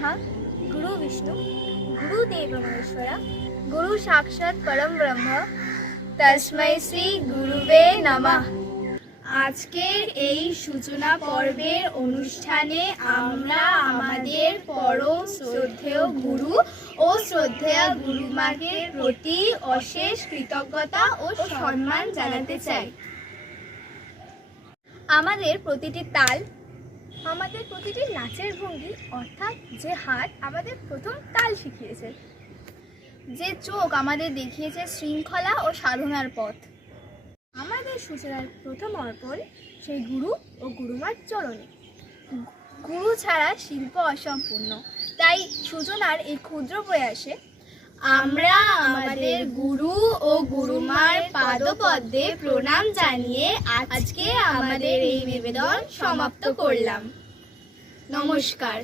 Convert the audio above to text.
ब्रह्मा गुरु विष्णु गुरुदेव महेश्वरा गुरु साक्षात् परम ब्रह्म तस्मै श्री गुरुवे नमः। আজকের এই সূচনা পর্বের অনুষ্ঠানে আমরা আমাদের পরম শ্রদ্ধেয় গুরু ও শ্রদ্ধেয়া গুরুমাকে প্রতি অশেষ কৃতজ্ঞতা ও সম্মান জানাতে চাই। আমাদের প্রতিটি তাল, আমাদের প্রতিটি নাচের ভঙ্গি অর্থাৎ যে হাত আমাদের প্রথম তাল শিখিয়েছে, যে চোখ আমাদের দেখিয়েছে শৃঙ্খলা ও সাধনার পথ, আমাদের সূচনার প্রথম অর্পণ সেই গুরু ও গুরুমার চরণে। গুরু ছাড়া শিল্প অসম্পূর্ণ, তাই সূচনার এই ক্ষুদ্র প্রয়াসে আমরা আমাদের গুরু ও গুরুমার পাদপদ্মে প্রণাম জানিয়ে আজকে আমাদের এই নিবেদন সমাপ্ত করলাম। নমস্কার।